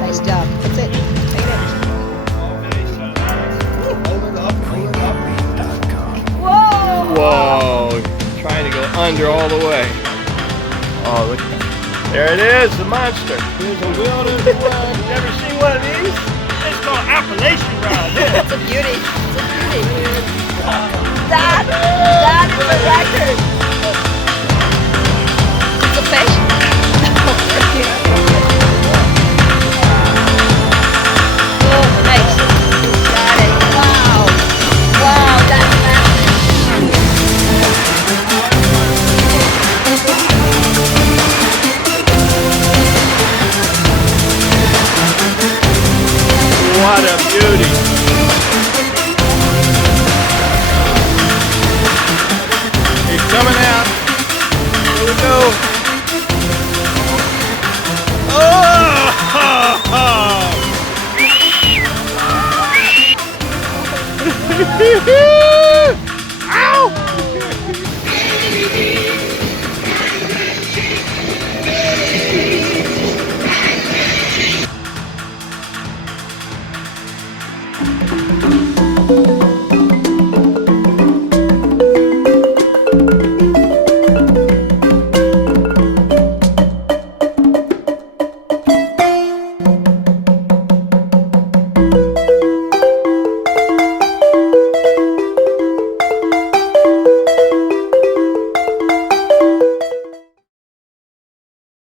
Nice job. That's it. Take it in. Whoa! Whoa! Trying to go under all the way. Oh, look at that. There it is, the monster. There's a wilderness one. You ever seen one of these? It's called Appalachian round. Yeah. It's a beauty. It's a beauty. That is a record. It's a fish. Oh, nice. Got it. Wow. Wow, that's massive. What a beauty. He's coming out. Here we go. Oh!